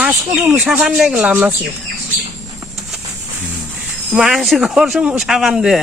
মাছ করুম সাবান দিয়ে গেলাম আছে মাছ করুম সাবান দিয়ে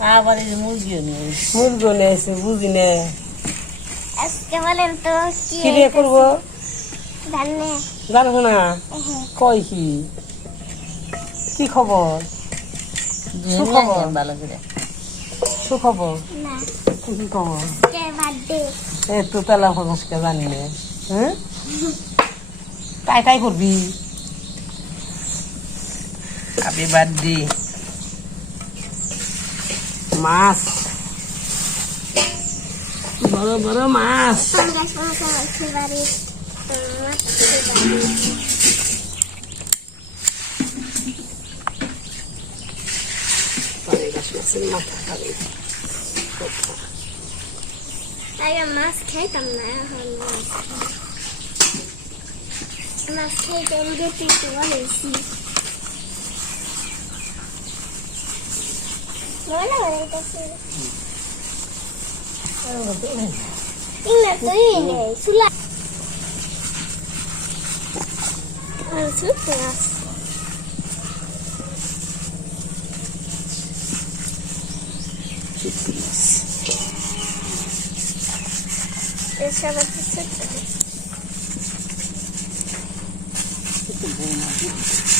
আবার এই যে মুরগিও নিয়ে এসেছি। মুরগো নিয়েছে বুঝি নে। আজকে বলেন তো কি কি দিয়ে করব? জানে। জানব না। কই কি? কি খবর? ধুয়ে সুখবর। ভালো করে। সুখবর? না। কি খবর? কে বার্থডে এই তো তেলা খরচকে জানি নে। হ্যাঁ? তাই তাই করবি। হ্যাপি বার্থডে মাছ। বড় বড় মাছ। মাছ মাথা খাবে আগে মাছ খাইতাম না এখন মাছ খাই। মাছ খাইতাম যেতে একটু বলেছি মনে হয় কাছে ইংলা তো এই নেই সুলা আর ছোট মাছ এসব হচ্ছে ছোট মাছ।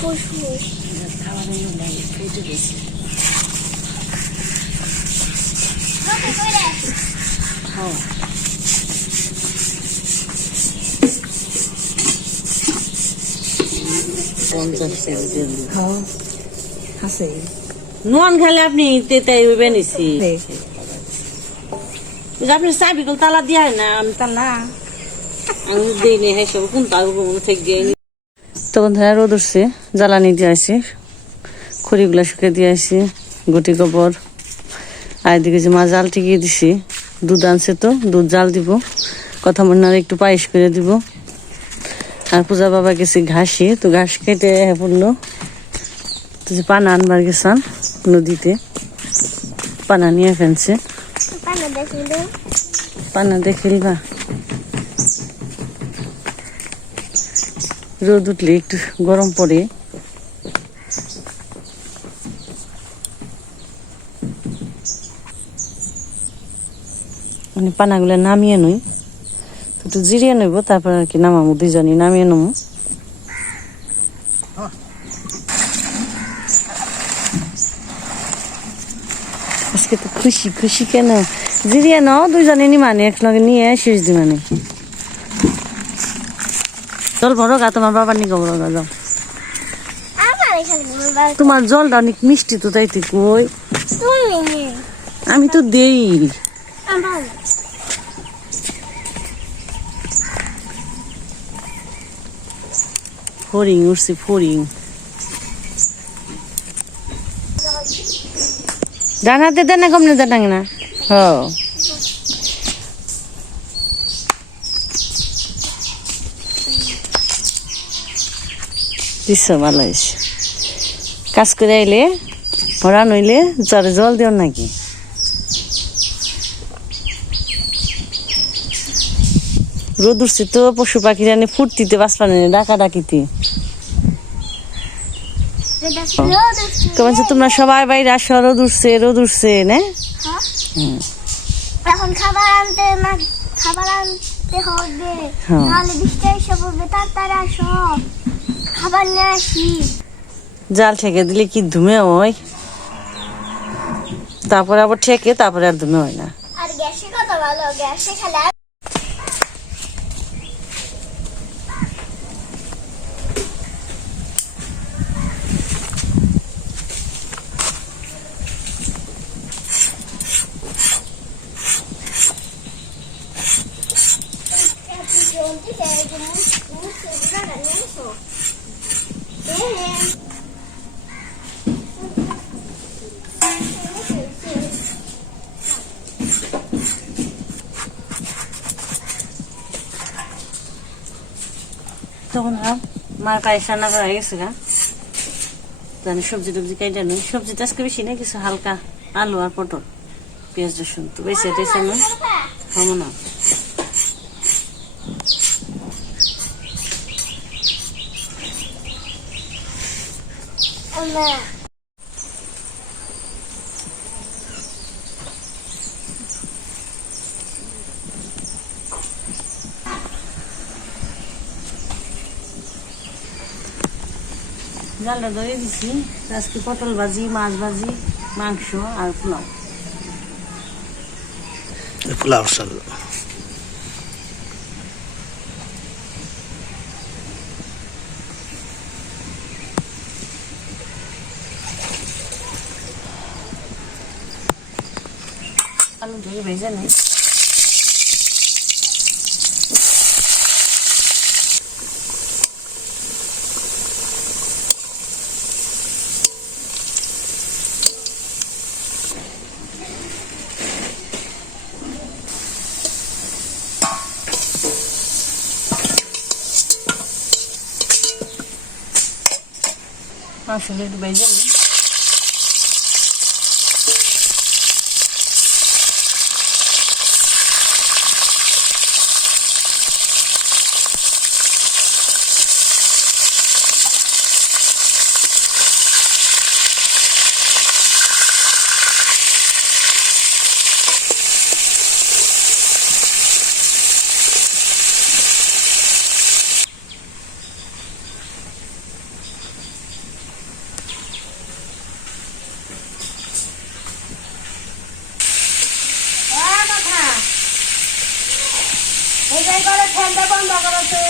ফুসফুস খাবার এনে লাগে কেটে গেছি কত করে পঞ্চাশ টাকা দিয়ে দিন। খাও আছে নুন খেলে আপনি তেতাই হইবে নিছি। আপনি চাবি তালা দিয়া হয় না। আমি তালা। আমি দিই নি হ্যাঁ সব কোন তাল থেকে তো বন্ধুরা রোদ উঠছে জ্বালানি দিয়ে আসি খড়িগুলা শুকে দিয়ে আসি গুটি গোবর। আর এদিকে যে মা জাল টিকিয়ে দিছি দুধ আনছে তো দুধ জাল দিব কথা মনে হয় একটু পায়েস করে দিব। আর পূজা বাবা গেছে ঘাসে তো ঘাস কেটে পড়ল তো যে পানা আনবার গেছান নদীতে পানা নিয়ে ফেলছে। পানা দেখিলবা রোদ উঠলে একটু গরম পড়ে। মানে পানাগুলো নামিয়ে নই। একটু জিরিয়ে নইব তারপর আর কি নামাবো দুজনই নামিয়ে নমু আজকে তো খুশি খুশি কেন? জিরিয়ে নাও দুজনে নি মানে একলগে নিয়ে শেষ দি মানে জল ভরো গা তোমার বাবার নি গবর যাও। আমার এখানে মোবাইল তোমার জলটা অনেক মিষ্টি তো তাইতে কই? আমি তো দেই। ফরিং উঠছি ফরিং ডানাতে দেন না কমনে দেন না। হ দিস ভালো হয়েছে কাজ করে আইলে ভরা নইলে জ্বরে জল দিও নাকি? রোদ উঠছে তো পশু পাখিরা নিয়ে ফুর্তিতে বাঁচপানে ডাকা ডাকিতে। কেমন তোমরা সবাই বাইরে আসো রোদ উঠছে রোদ উঠছে না? এখন খাবার আনতে না খাবার আনতে হবে। হ্যাঁ। নাহলে বৃষ্টি এসে পড়বে তাড়াতাড়ি আসো। খাবার নিয়ে আসি। জাল ঠেকে দিলে কি ধুমে হয়? তারপরে আবার ঠেকে তারপরে আর ধুমে হয় না। আর গ্যাসে কত ভালো গ্যাসে খেলে তখন আর মার পায়েস হয়ে গেছে গা। জানি সবজি টবজি কাইটা নেই। সবজি তো আজকে বেশি নেই, কিছু হালকা আলু আর পটল, পেঁয়াজ, রসুন। তো বেশি টেছে না খাব না। আম্মা জালটা ধরে দিছি। আজকে পটল ভাজি মাছ ভাজি মাংস আর পোলাও। পোলাও চাল আলু ধরে ভেজে নেই। মাংসগুলো একটু ভেজে নিই এটাই করে ফ্যানটা বন্ধ করেছে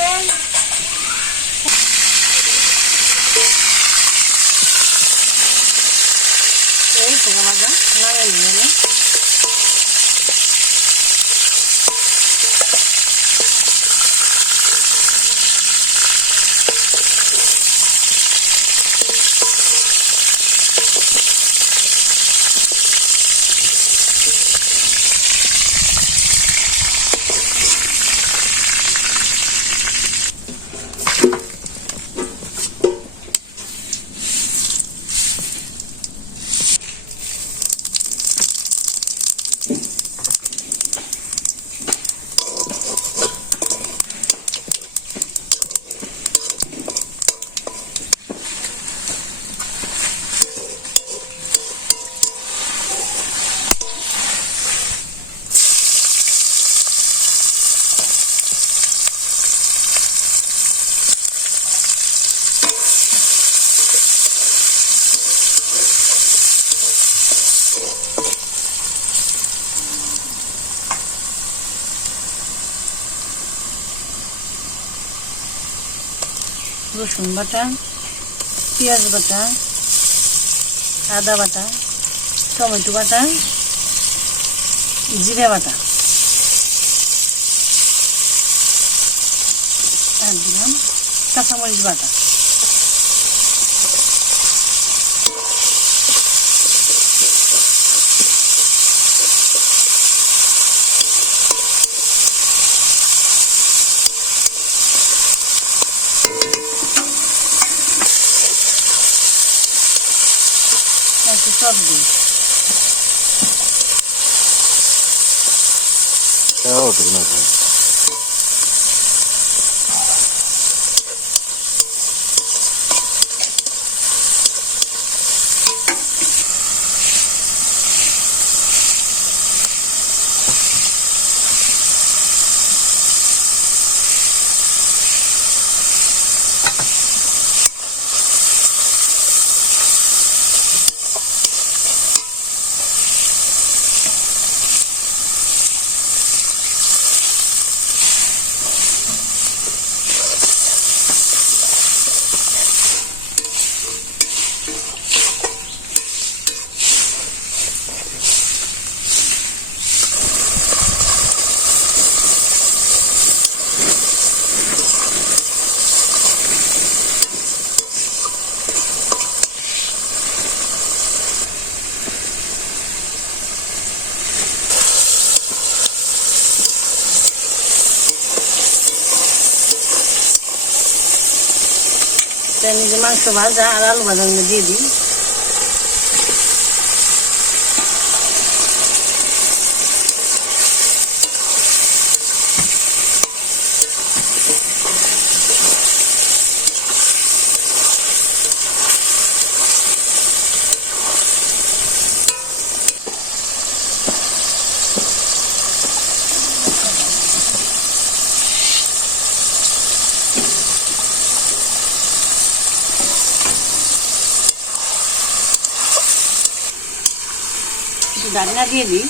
এই পোকা ভাজা নামিয়ে নিয়ে রসুন বাটা পেঁয়াজ বাটা আদা বাটা টমেটো বাটা জিরে বাটা। আর দিলাম কাঁচামরিচ বাটা একটু সব দিই ওটুকু না যে মাংস ভাজা আর আলু ভাজা দিয়ে দিই। ডাকনা দিয়ে দিই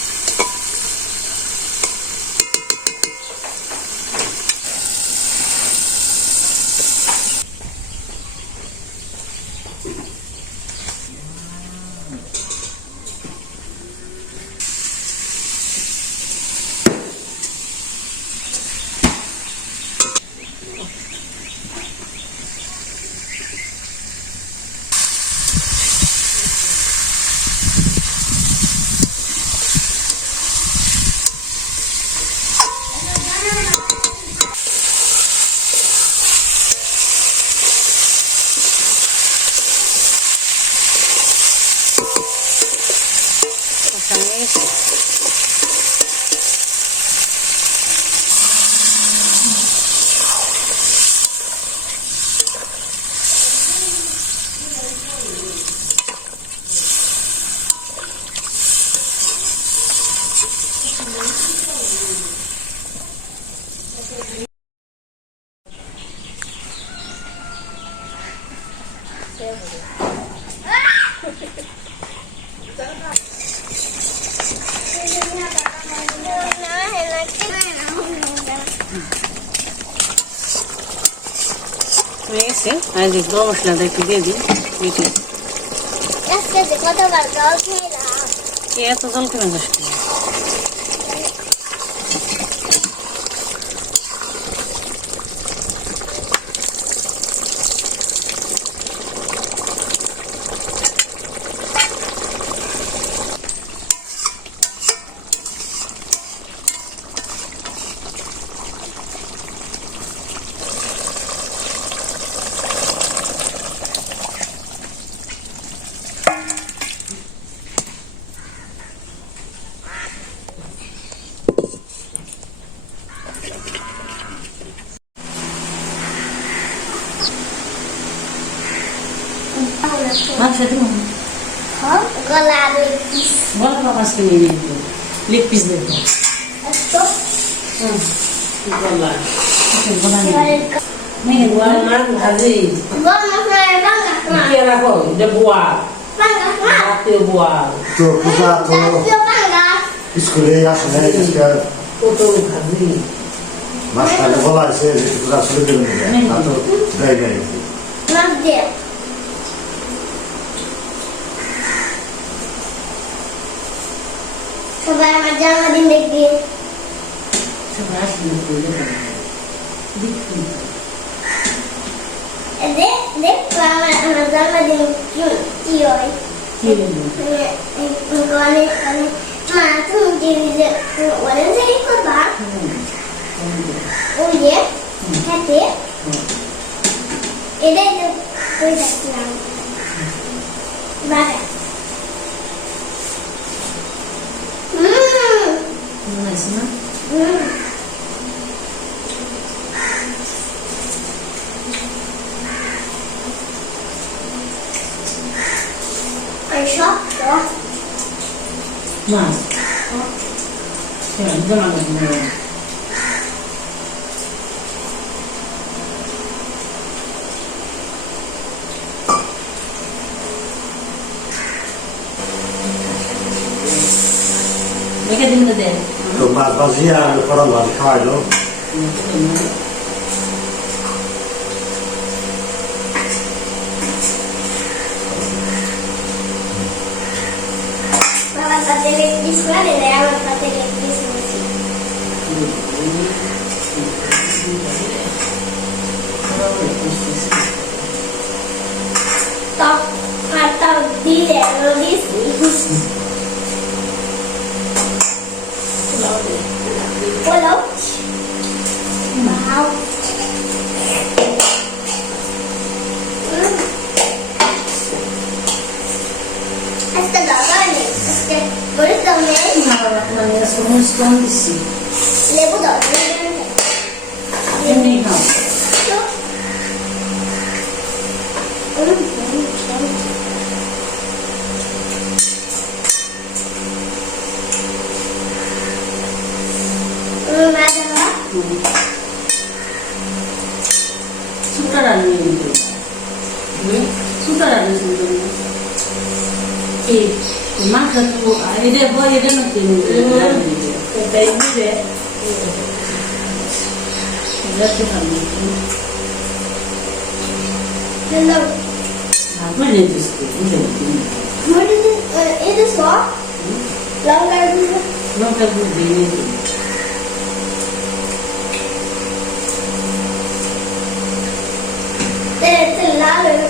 কষানো এসে হয়ে গেছে আর যে গরম মশলাটা একটু দিয়ে দিই কে এত জল কেন যাস মাংস দিব হ্যাঁ গলা পিস বল বাবা আজকে নিয়ে নিয়ে দেবো লেগ পিস দেবো বলা এবারে নেই বল মাছ ভাজি কে রাখো এটা বোয়া বাঙ্গাস না রাতে বোয়া তো পূজা তো স্কুলে আসলে কত ভাজি মাস্টার বলা আছে পূজা শুরু করে দেবে তা তো দেয় দেয় মাছ দিয়ে সবাই আমার জন্মদিন দেখবি সবাই আসলে দেখি দেখ দেখ আমার আমার জন্মদিন কি- কি হয় কি বলব গনে গনে মা তুমি টিভিতে ওরেন থেকে করবা ওই যে হাতে এটাই তো কই যাচ্ছিলাম বাবা হুম মনে আছে না হুম আর সব সব না হ্যাঁ জানা না দেখে দিন তো দেন তো মাছ ভাজি আর করল ভাজি খাওয়াইলো বাবার তাতে লেগ পিস করে দেয় আমার তাতে লেগ পিস নিয়েছি টক আর টক দিলে আরও Bolot. Wow. Hasta davranış. İşte böyle davranış. Bismillahirrahmanirrahim. Sonuçtan bizi. Ne bu da? Ne bu da? তো এটা হয় এটা না কিনে এটাই দিবে এটা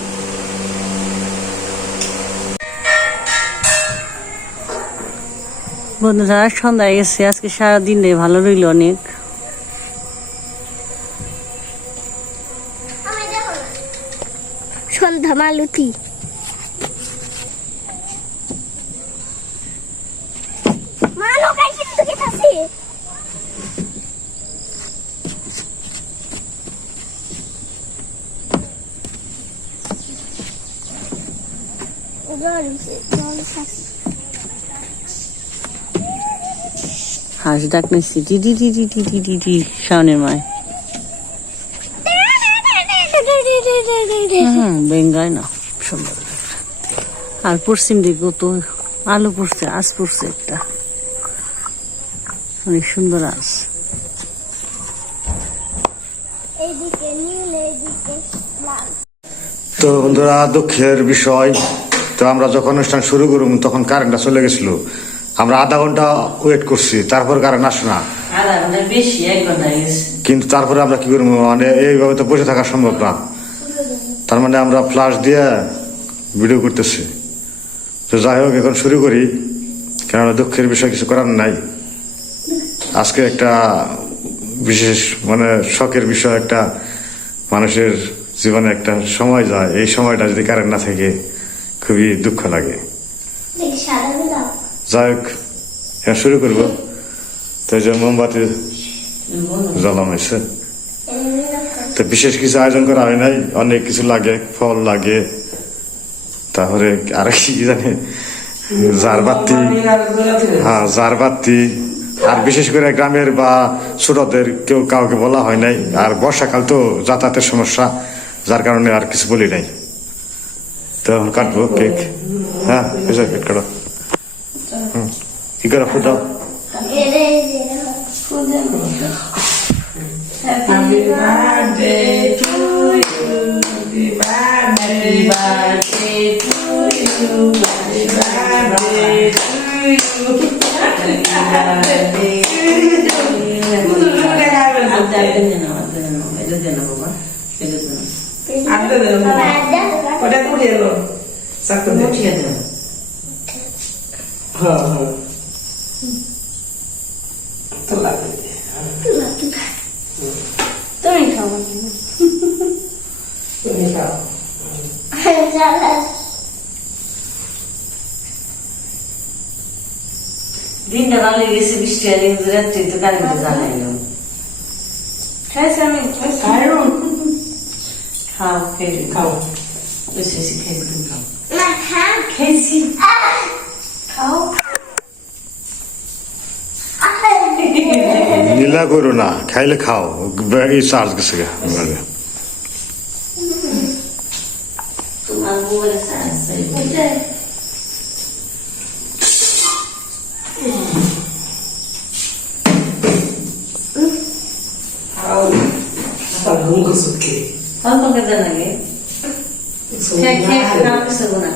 বন্ধুরা সন্ধ্যায় গেছে। আজকে সারাদিন রে ভালো রইল অনেক। সন্ধ্যা মালতি মালো কাই কিন্তু গেতাছে জল জল শাস হাঁস ডাক নিচ্ছি দিদি দিদি দিদি দিদি শাওনের মায়। হুম বেঙ্গায় না সুন্দর আর পশ্চিম দিকে তো আলো পড়ছে আজ পড়ছে একটা। অনেক সুন্দর আজ। এইদিকে নীল এইদিকে লাল। তো বন্ধুরা দুঃখের বিষয় তো আমরা যখন অনুষ্ঠান শুরু করুম তখন কারেন্টটা চলে গেছিল। আমরা আধা ঘণ্টা ওয়েট করছি তারপর কারেন্ট আসে না আধা ঘণ্টা বেশি এক ঘণ্টা গেছে। কিন্তু তারপরে আমরা কি করব? মানে এইভাবে তো বসে থাকা সম্ভব না। তার মানে আমরা ফ্লাশ দিয়ে ভিডিও করতেছি। তো যাই হোক এখন শুরু করি। কেননা দুঃখের বিষয় কিছু করার নাই। আজকে একটা বিশেষ মানে শখের বিষয় একটা মানুষের জীবনে একটা সময় যায়। এই সময়টা যদি কারেন্ট না থাকে খুবই দুঃখ লাগে। যাই হোক শুরু করব। তো এই যে মোমবাতি জ্বালানো হয়েছে তো বিশেষ কিছু আয়োজন করা হয় নাই, অনেক কিছু লাগে, ফল লাগে, তারপরে আর কি জানে, জারবাতি হ্যাঁ জারবাতি, আর বিশেষ করে গ্রামের বা ছোটদের কেউ কাউকে বলা হয় নাই। আর বর্ষাকাল তো যাতায়াতের সমস্যা, যার কারণে আর কিছু বলি নাই। তো কাটবো কেক। হ্যাঁ কেক কাটো। You got a? Happy birthday to you. Happy birthday, birthday to you. Happy birthday to you. Happy birthday to you. Happy birthday to you. দিনটা ভালো গেছে বৃষ্টি আর রাত্রে তো কারেন্ট জ্বালাইলাম খাইছি আমি খাইছি খাও খেয়ে খাও বেশি বেশি খেয়ে দিন খাও না খাও খেয়েছি খাও নীলা করো না আবার ঘুম করছ কে অল্প খেতে লাগে খেয়ে খেয়ে খাও কিছু না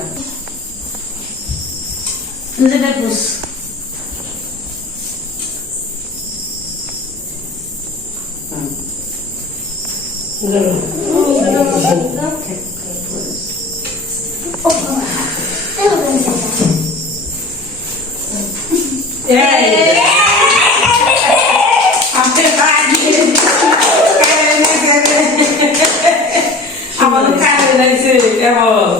নিজেটা পুষ এই কেমন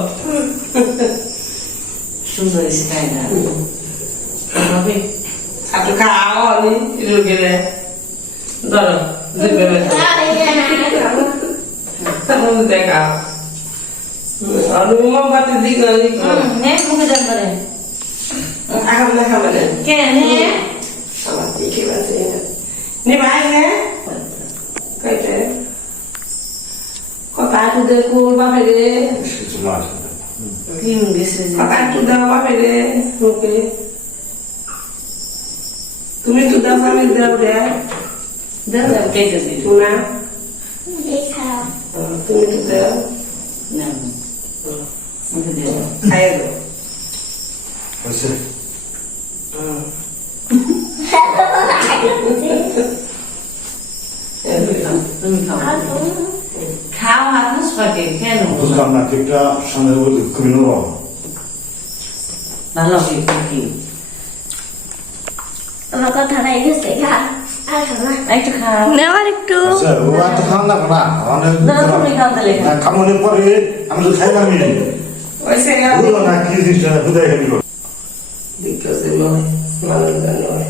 সুন্দর এসে তাই না হবে আপনি খাও আমি রুগীরে ধরো দুটো তারপর দেখা আমি মোমবাতি দিক মুখে যান করে আগাম দেখা মানে কে নে আমার দিকে বাসে নি ভাই নে কইতে কথা একটু দেখো বাপে রে। কিছু মাছ কি গেছে একটু দাও বাপে রে। ওকে। তুমি তো দাও আমি দাও রে দাও দাও দিল টুনা দেখাও তুমি তো দাও। না দিয়ে দাও। খাইয়ে দাও। হয়েছে? তুমি খাও খাও হাত মুছ পাকে কেন বুঝলাম না কেকটা সামনে খুবই নরম। ভালো হবে কি? তোমার কথা নাই গেছে খা আর খাও না। একটু খাও। নেওয়ার একটু। আচ্ছা ও এত খাওয়া না। না দাও তুমি খাও তাহলে। না, খামনের পরে আমি তো খাইলামই ওইসে বুঝলো না কি জিনিসটা বুঝাই গেল দিকছে নয় মানুষ নয়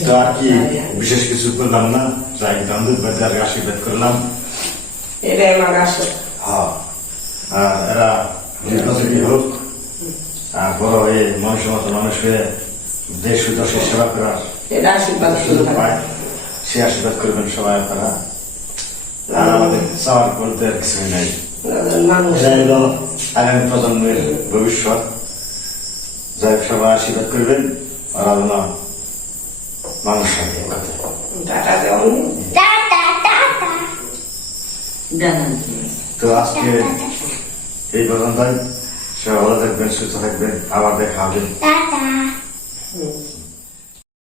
তো আর কি বিশেষ কিছু করলাম না যাই গান্ধীর আর আশীর্বাদ করলাম এটাই আমার আসে হ্যাঁ আর এরা নির্বাচনী হোক আর বড় হয়ে মানুষের মতো মানুষ হয়ে দেশ ও সেবা করার সুযোগ পায় সে আশীর্বাদ করবেন সবাই আপনারা আর আমাদের চাওয়ার বলতে আর কিছু নেই মানুষ এরা হলো আগামী প্রজন্মের ভবিষ্যৎ যাই হোক সবাই আশীর্বাদ করবেন আর মানুষ থাকে টাটা জানান তো। আজকে এই পর্যন্তই। সবাই ভালো থাকবেন সুস্থ থাকবেন। আবার দেখা হবে।